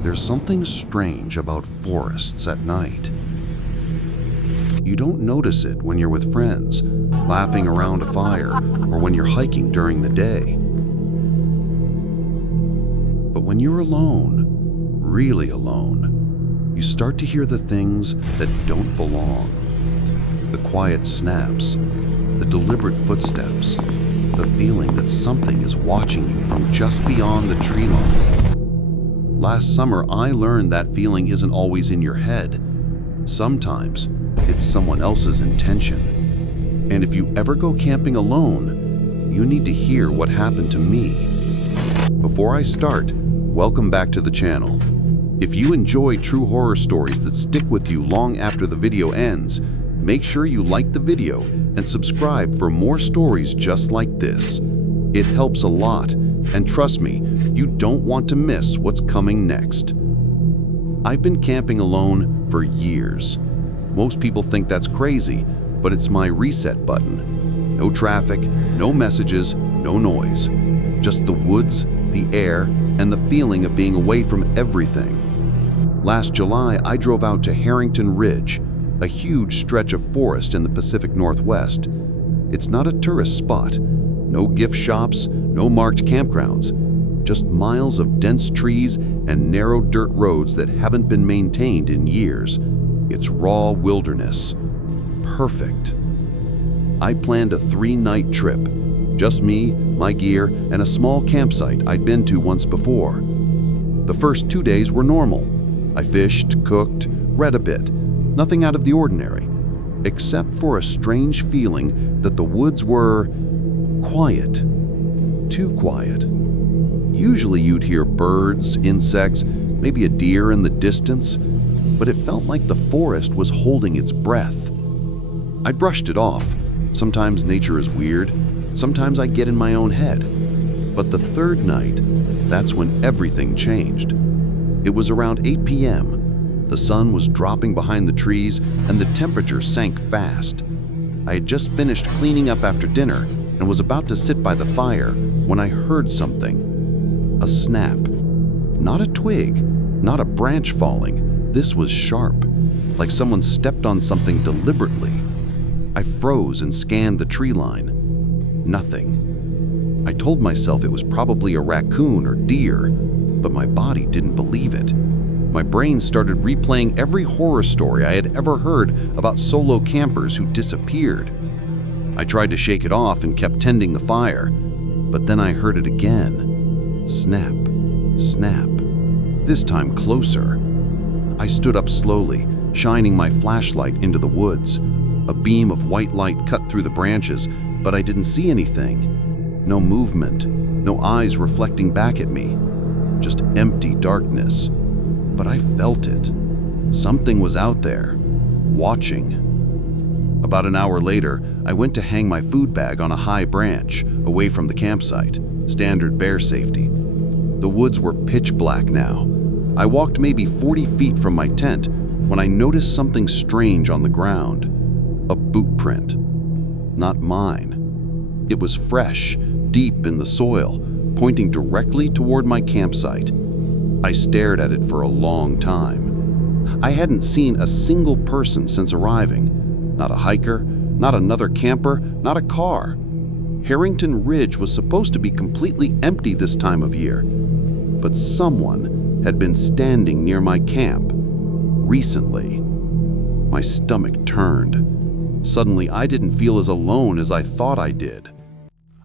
There's something strange about forests at night. You don't notice it when you're with friends, laughing around a fire, or when you're hiking during the day. But when you're alone, really alone, you start to hear the things that don't belong. The quiet snaps, the deliberate footsteps, the feeling that something is watching you from just beyond the tree line. Last summer, I learned that feeling isn't always in your head. Sometimes, it's someone else's intention. And if you ever go camping alone, you need to hear what happened to me. Before I start, welcome back to the channel. If you enjoy true horror stories that stick with you long after the video ends, make sure you like the video and subscribe for more stories just like this. It helps a lot, and trust me, you don't want to miss what's coming next. I've been camping alone for years. Most people think that's crazy, but it's my reset button. No traffic, no messages, no noise. Just the woods, the air, and the feeling of being away from everything. Last July, I drove out to Harrington Ridge, a huge stretch of forest in the Pacific Northwest. It's not a tourist spot. No gift shops, no marked campgrounds. Just miles of dense trees and narrow dirt roads that haven't been maintained in years. It's raw wilderness. Perfect. I planned a 3-night trip. Just me, my gear, and a small campsite I'd been to once before. The first 2 days were normal. I fished, cooked, read a bit. Nothing out of the ordinary, except for a strange feeling that the woods were quiet. Too quiet. Usually you'd hear birds, insects, maybe a deer in the distance, but it felt like the forest was holding its breath. I brushed it off. Sometimes nature is weird. Sometimes I get in my own head. But the third night, that's when everything changed. It was around 8 p.m. The sun was dropping behind the trees and the temperature sank fast. I had just finished cleaning up after dinner and was about to sit by the fire when I heard something. A snap. Not a twig, not a branch falling. This was sharp, like someone stepped on something deliberately. I froze and scanned the tree line. Nothing. I told myself it was probably a raccoon or deer, but my body didn't believe it. My brain started replaying every horror story I had ever heard about solo campers who disappeared. I tried to shake it off and kept tending the fire, but then I heard it again. Snap, snap, this time closer. I stood up slowly, shining my flashlight into the woods. A beam of white light cut through the branches, but I didn't see anything. No movement, no eyes reflecting back at me. Just empty darkness. But I felt it. Something was out there, watching. About an hour later, I went to hang my food bag on a high branch, away from the campsite, standard bear safety. The woods were pitch black now. I walked maybe 40 feet from my tent when I noticed something strange on the ground. A boot print. Not mine. It was fresh, deep in the soil, pointing directly toward my campsite. I stared at it for a long time. I hadn't seen a single person since arriving. Not a hiker, not another camper, not a car. Harrington Ridge was supposed to be completely empty this time of year. But someone had been standing near my camp recently. My stomach turned. Suddenly, I didn't feel as alone as I thought I did.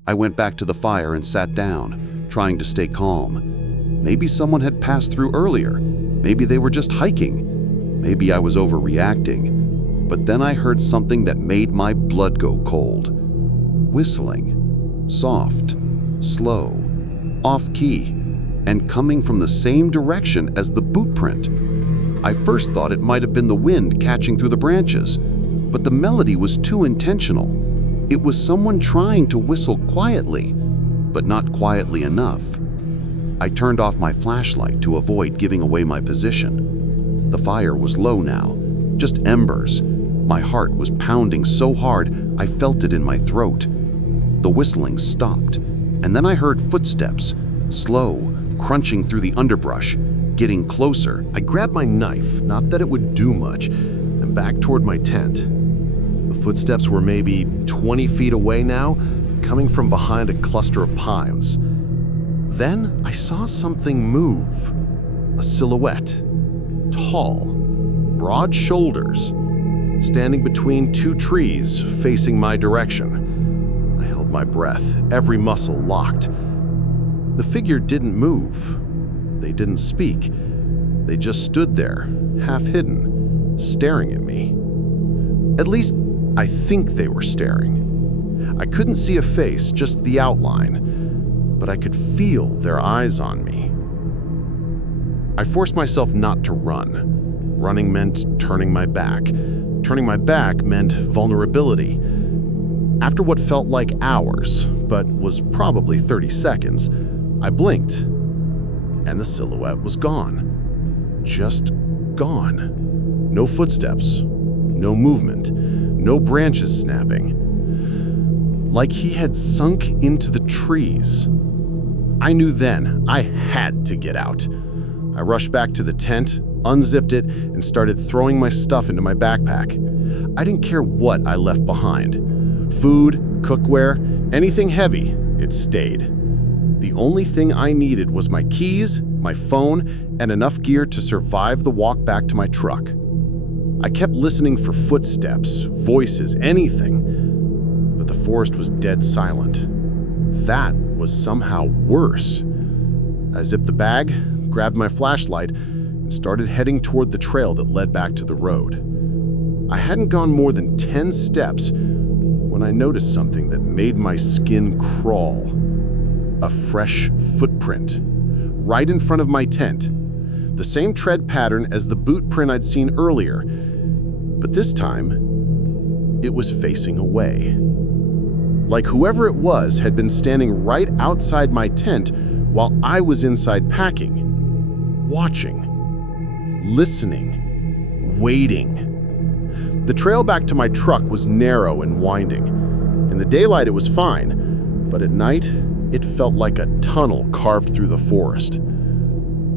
I went back to the fire and sat down, trying to stay calm. Maybe someone had passed through earlier. Maybe they were just hiking. Maybe I was overreacting. But then I heard something that made my blood go cold. Whistling. Soft. Slow. Off-key. And coming from the same direction as the boot print. I first thought it might have been the wind catching through the branches, but the melody was too intentional. It was someone trying to whistle quietly, but not quietly enough. I turned off my flashlight to avoid giving away my position. The fire was low now, just embers. My heart was pounding so hard I felt it in my throat. The whistling stopped, and then I heard footsteps, slow, crunching through the underbrush. Getting closer, I grabbed my knife, not that it would do much, and backed toward my tent. The footsteps were maybe 20 feet away now, coming from behind a cluster of pines. Then I saw something move. A silhouette. Tall, broad shoulders, standing between two trees facing my direction. I held my breath, every muscle locked. The figure didn't move. They didn't speak. They just stood there, half hidden, staring at me. At least, I think they were staring. I couldn't see a face, just the outline, but I could feel their eyes on me. I forced myself not to run. Running meant turning my back. Turning my back meant vulnerability. After what felt like hours, but was probably 30 seconds, I blinked, and the silhouette was gone. Just gone. No footsteps, no movement, no branches snapping. Like he had sunk into the trees. I knew then I had to get out. I rushed back to the tent, unzipped it, and started throwing my stuff into my backpack. I didn't care what I left behind. Food, cookware, anything heavy, it stayed. The only thing I needed was my keys, my phone, and enough gear to survive the walk back to my truck. I kept listening for footsteps, voices, anything, but the forest was dead silent. That was somehow worse. I zipped the bag, grabbed my flashlight, and started heading toward the trail that led back to the road. I hadn't gone more than 10 steps when I noticed something that made my skin crawl. A fresh footprint, right in front of my tent. The same tread pattern as the boot print I'd seen earlier, but this time, it was facing away. Like whoever it was had been standing right outside my tent while I was inside packing, watching, listening, waiting. The trail back to my truck was narrow and winding. In the daylight, it was fine, but at night, it felt like a tunnel carved through the forest.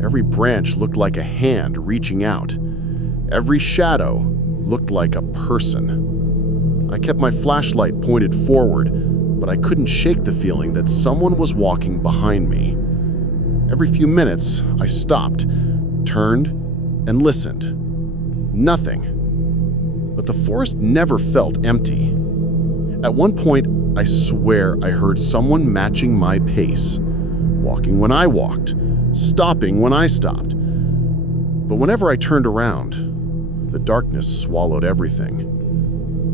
Every branch looked like a hand reaching out. Every shadow looked like a person. I kept my flashlight pointed forward, but I couldn't shake the feeling that someone was walking behind me. Every few minutes, I stopped, turned, and listened. Nothing. But the forest never felt empty. At one point, I swear I heard someone matching my pace, walking when I walked, stopping when I stopped. But whenever I turned around, the darkness swallowed everything.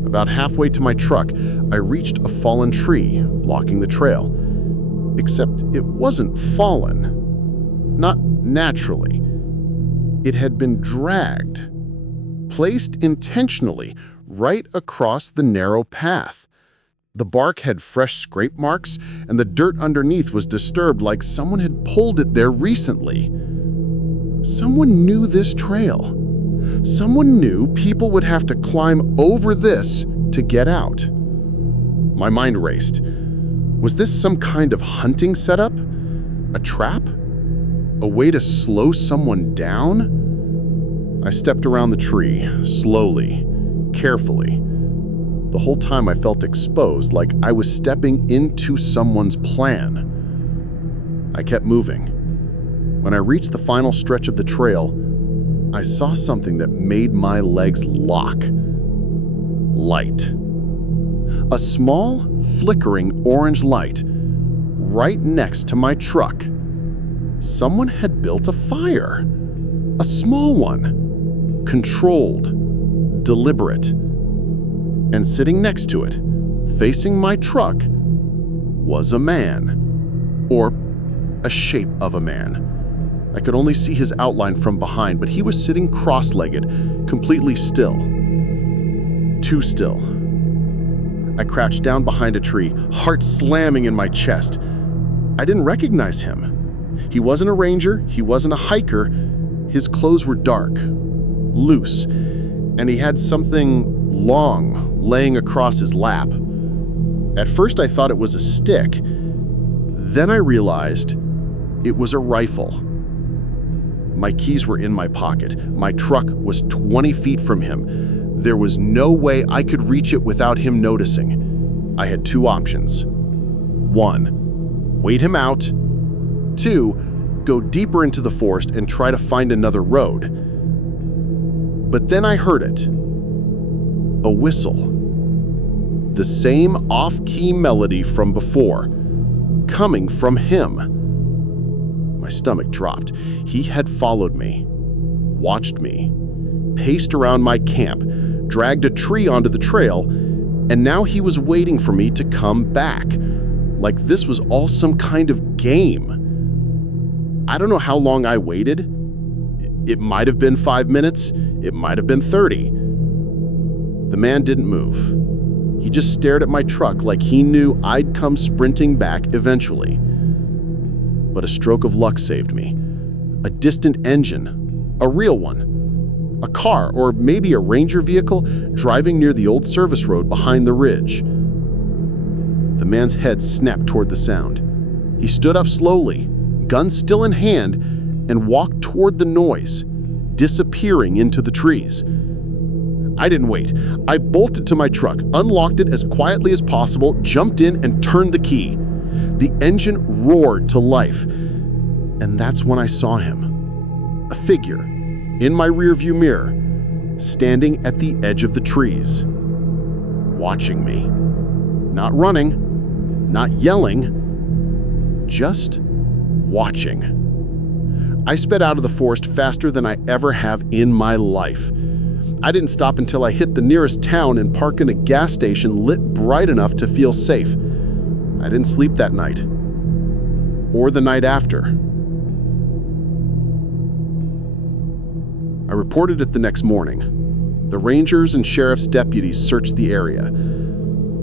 About halfway to my truck, I reached a fallen tree, blocking the trail. Except it wasn't fallen. Not naturally. It had been dragged, placed intentionally right across the narrow path. The bark had fresh scrape marks, and the dirt underneath was disturbed like someone had pulled it there recently. Someone knew this trail. Someone knew people would have to climb over this to get out. My mind raced. Was this some kind of hunting setup? A trap? A way to slow someone down? I stepped around the tree, slowly, carefully. The whole time I felt exposed, like I was stepping into someone's plan. I kept moving. When I reached the final stretch of the trail, I saw something that made my legs lock. Light. A small, flickering orange light right next to my truck. Someone had built a fire. A small one. Controlled. Deliberate. And sitting next to it, facing my truck, was a man. Or a shape of a man. I could only see his outline from behind, but he was sitting cross-legged, completely still. Too still. I crouched down behind a tree, heart slamming in my chest. I didn't recognize him. He wasn't a ranger, he wasn't a hiker. His clothes were dark, loose, and he had something long laying across his lap. At first I thought it was a stick. Then I realized it was a rifle. My keys were in my pocket. My truck was 20 feet from him. There was no way I could reach it without him noticing. I had two options. 1, wait him out. 2, go deeper into the forest and try to find another road. But then I heard it. A whistle. The same off-key melody from before, coming from him. My stomach dropped. He had followed me, watched me, paced around my camp, dragged a tree onto the trail, and now he was waiting for me to come back, like this was all some kind of game. I don't know how long I waited. It might have been 5 minutes. It might have been 30. The man didn't move. He just stared at my truck like he knew I'd come sprinting back eventually. But a stroke of luck saved me. A distant engine, a real one. A car, or maybe a ranger vehicle, driving near the old service road behind the ridge. The man's head snapped toward the sound. He stood up slowly, gun still in hand, and walked toward the noise, disappearing into the trees. I didn't wait. I bolted to my truck, unlocked it as quietly as possible, jumped in, and turned the key. The engine roared to life, and that's when I saw him. A figure, in my rearview mirror, standing at the edge of the trees, watching me. Not running, not yelling, just watching. I sped out of the forest faster than I ever have in my life. I didn't stop until I hit the nearest town and parked in a gas station lit bright enough to feel safe. I didn't sleep that night, or the night after. I reported it the next morning. The rangers and sheriff's deputies searched the area.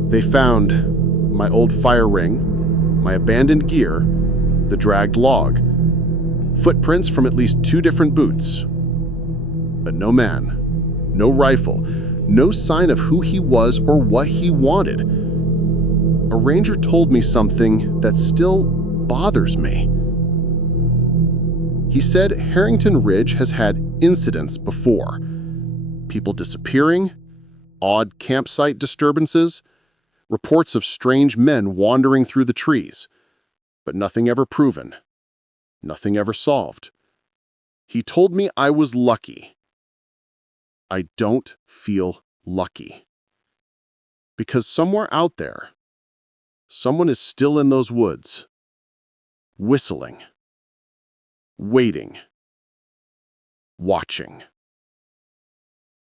They found my old fire ring, my abandoned gear, the dragged log, footprints from at least 2 different boots. But no man, no rifle, no sign of who he was or what he wanted. A ranger told me something that still bothers me. He said Harrington Ridge has had incidents before. People disappearing, odd campsite disturbances, reports of strange men wandering through the trees, but nothing ever proven, nothing ever solved. He told me I was lucky. I don't feel lucky. Because somewhere out there, someone is still in those woods, whistling, waiting, watching.